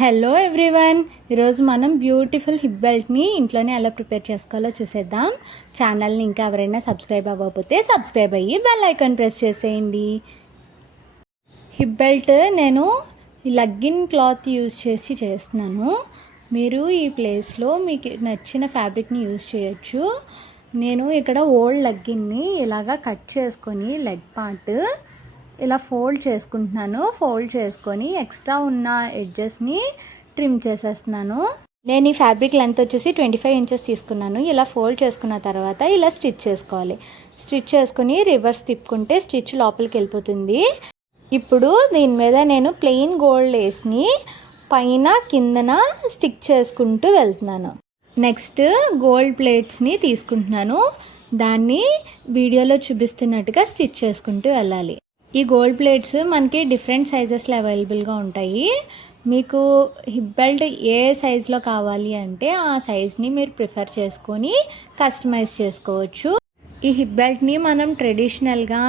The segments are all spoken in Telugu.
హలో ఎవ్రీవన్, ఈరోజు మనం బ్యూటిఫుల్ హిప్ బెల్ట్ని ఇంట్లోనే ఎలా ప్రిపేర్ చేసుకోవాలో చూసేద్దాం. ఛానల్ని ఇంకా ఎవరైనా సబ్స్క్రైబ్ అవ్వకపోతే సబ్స్క్రైబ్ అయ్యి బెల్ ఐకాన్ ప్రెస్ చేసేయండి. హిప్ బెల్ట్ నేను ఈ లగ్గిన్ క్లాత్ యూజ్ చేసి చేస్తున్నాను. మీరు ఈ ప్లేస్లో మీకు నచ్చిన ఫ్యాబ్రిక్ని యూజ్ చేయొచ్చు. నేను ఇక్కడ ఓల్డ్ లగ్గిన్ని ఇలాగా కట్ చేసుకొని లెగ్ పార్ట్ ఇలా ఫోల్డ్ చేసుకుంటున్నాను. ఫోల్డ్ చేసుకొని ఎక్స్ట్రా ఉన్న ఎడ్జెస్ని ట్రిమ్ చేసేస్తున్నాను. నేను ఈ ఫ్యాబ్రిక్ లెంత్ వచ్చేసి 25 ఇంచెస్ తీసుకున్నాను. ఇలా ఫోల్డ్ చేసుకున్న తర్వాత ఇలా స్టిచ్ చేసుకోవాలి. స్టిచ్ చేసుకుని రివర్స్ తిప్పుకుంటే స్టిచ్ లోపలికి వెళ్ళిపోతుంది. ఇప్పుడు దీని మీద నేను ప్లెయిన్ గోల్డ్ లేస్ని పైన కిందన స్టిక్ చేసుకుంటూ వెళ్తున్నాను. నెక్స్ట్ గోల్డ్ ప్లేట్స్ని తీసుకుంటున్నాను. దాన్ని వీడియోలో చూపిస్తున్నట్టుగా స్టిచ్ చేసుకుంటూ వెళ్ళాలి. ఈ గోల్డ్ ప్లేట్స్ మనకి డిఫరెంట్ సైజెస్లో అవైలబుల్గా ఉంటాయి. మీకు హిప్ బెల్ట్ ఏ సైజులో కావాలి అంటే ఆ సైజ్ని మీరు ప్రిఫర్ చేసుకొని కస్టమైజ్ చేసుకోవచ్చు. ఈ హిప్ బెల్ట్ని మనం ట్రెడిషనల్గా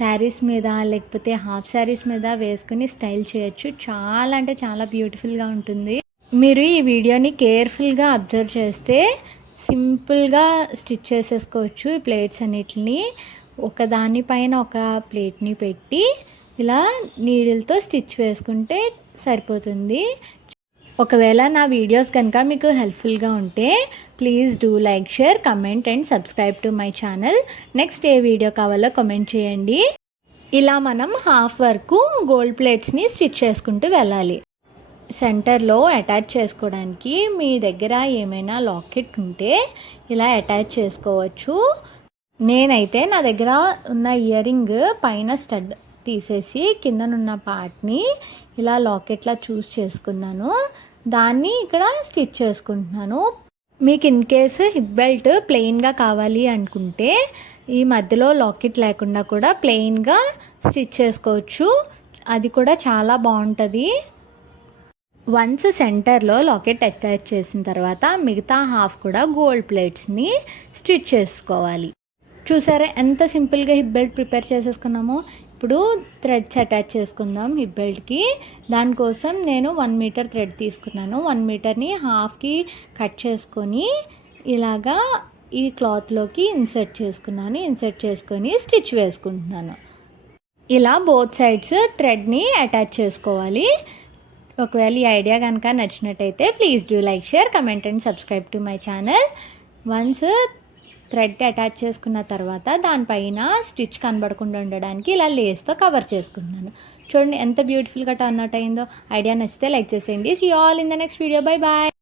శారీస్ మీద లేకపోతే హాఫ్ శారీస్ మీద వేసుకొని స్టైల్ చేయొచ్చు. చాలా అంటే చాలా బ్యూటిఫుల్గా ఉంటుంది. మీరు ఈ వీడియోని కేర్ఫుల్గా అబ్జర్వ్ చేస్తే సింపుల్గా స్టిచ్ చేసేసుకోవచ్చు. ఈ ప్లేట్స్ అన్నిటిని ఒక దానిపైన ఒక ప్లేట్ని పెట్టి ఇలా నీడిల్తో స్టిచ్ వేసుకుంటే సరిపోతుంది. ఒకవేళ నా వీడియోస్ కనుక మీకు హెల్ప్ఫుల్గా ఉంటే please do like, share, comment and subscribe to my channel. Next A video కావాలో కమెంట్ చేయండి. ఇలా మనం హాఫ్ వరకు గోల్డ్ ప్లేట్స్ని స్టిచ్ చేసుకుంటూ వెళ్ళాలి. సెంటర్లో అటాచ్ చేసుకోవడానికి మీ దగ్గర ఏమైనా లాకెట్ ఉంటే ఇలా అటాచ్ చేసుకోవచ్చు. నేనైతే నా దగ్గర ఉన్న ఇయర్ రింగ్ పైన స్టడ్ తీసేసి కిందనున్న పార్ట్ని ఇలా లాకెట్లా చూస్ చేసుకున్నాను. దాన్ని ఇక్కడ స్టిచ్ చేసుకుంటున్నాను. మీకు ఇన్ కేస్ హిప్ బెల్ట్ ప్లెయిన్గా కావాలి అనుకుంటే ఈ మధ్యలో లాకెట్ లేకుండా కూడా ప్లెయిన్గా స్టిచ్ చేసుకోవచ్చు. అది కూడా చాలా బాగుంటుంది. వన్స్ సెంటర్లో లాకెట్ అటాచ్ చేసిన తర్వాత మిగతా హాఫ్ కూడా గోల్డ్ ప్లేట్స్ని స్టిచ్ చేసుకోవాలి. చూసారా ఎంత సింపుల్గా హిప్ బెల్ట్ ప్రిపేర్ చేసేసుకున్నామో. ఇప్పుడు థ్రెడ్స్ అటాచ్ చేసుకుందాం హిప్ బెల్ట్కి. దానికోసం నేను 1 మీటర్ థ్రెడ్ తీసుకున్నాను. 1 మీటర్ని హాఫ్కి కట్ చేసుకొని ఇలాగా ఈ క్లాత్లోకి ఇన్సర్ట్ చేసుకున్నాను. ఇన్సర్ట్ చేసుకొని స్టిచ్ వేసుకుంటున్నాను. ఇలా బోత్ సైడ్స్ థ్రెడ్ని అటాచ్ చేసుకోవాలి. ఒకవేళ ఈ ఐడియా కనుక నచ్చినట్టయితే please do like, share, comment and subscribe to my channel. Once thread attach చేసుకున్న తర్వాత దానిపైన స్టిచ్ కనబడకుండా ఉండడానికి ఇలా లేస్తో కవర్ చేసుకుంటున్నాను. చూడండి ఎంత బ్యూటిఫుల్గా టర్న్ అవుట్ అయిందో. ఐడియా నచ్చితే లైక్ చేసేయండి. See all in the next video. Bye bye.